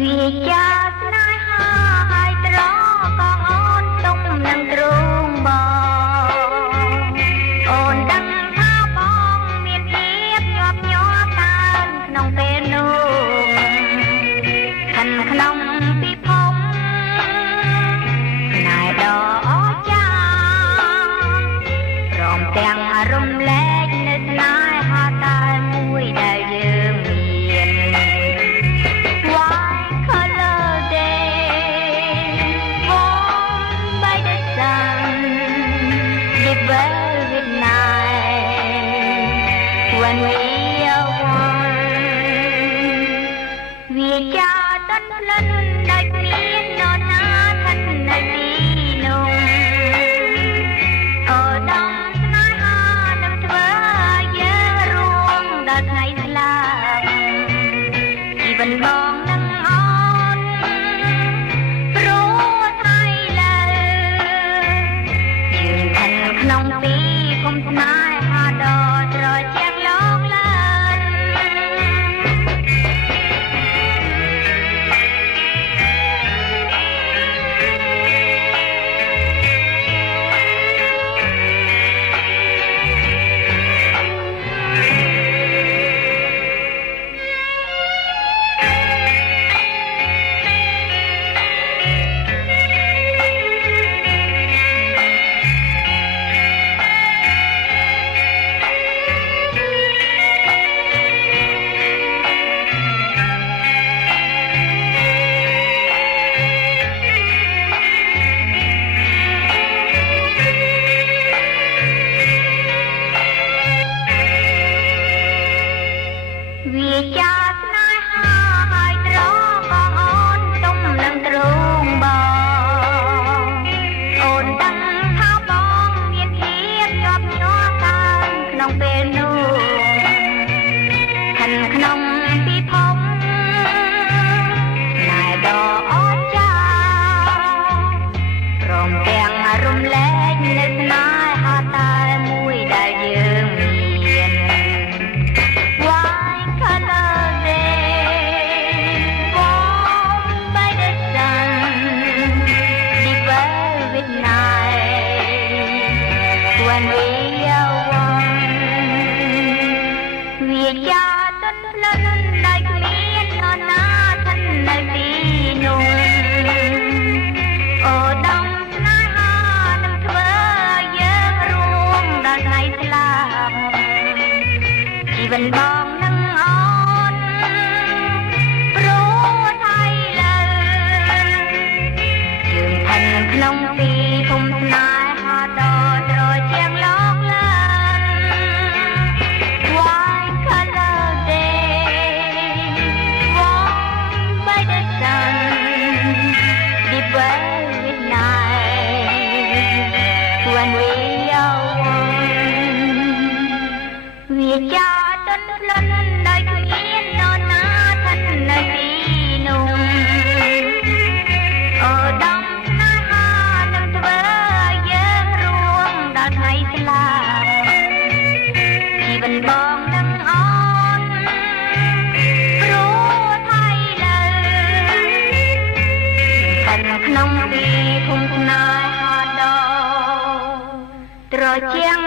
វាចាស្នេហាហើយត្រកងអូនទុំនឹងទ្រូងបងអូនដឹងថាបងមានភាពញាប់ញ័រកើនក្នុងពេលនោះខាងក្នុងពិភពណែដ៏អស្ចារ្យព្រមទាំងរំលែកនៅស្នេហាតែមួយដែលយើងមានWhen we are one វាចាដិតលិនដូចមាននរណាស្ថិតនៅទីនោះអូដំស្នេហានឹងធ្វើយើងរួមដល់ថ្ងៃស្លាប់ជីវិតបងនឹងអូនព្រោះថ្ងៃលើយើងខាងក្នុងពីគុំស្នេហាដ៏ត្រជាក់លោកឡើយវាចាស្នេហាហើយត្រកងអូនទុំនឹងទ្រូងបងអូនដឹងថាបងមានភាពញាប់ញ័រកើនក្នុងពេលនោះខាងក្នុងពិភពណែដ៏អស្ចារ្យព្រមទាំងរំលែកនៅស្នេហាតែមួយដែលយើងមានWhen we are one វាចាដិតលិនដូចមាននរណាស្ថិតនៅទីនោះអូដំស្នេហានឹងធ្វើយើងរួមដល់ថ្ងៃស្លាប់ជីវិតបងនឹងអូនព្រោះថ្ងៃលើយើងខាងក្នុងពីភូមិស្នេហាដ៏ត្រជាក់លោកឡើយ White color day warmed by the sun deep with night when we are one វាចាដិតលិនដូចមាននរណាស្ថិតនៅទីនោះអូដំស្នេហានឹងធ្វើយើងរួមដល់ថ្ងៃស្លាប់ជីវិតបងនឹងអូនព្រោះថ្ងៃលើខាងក្នុងទីភូមិស្នេហាដ៏ត្រជាក់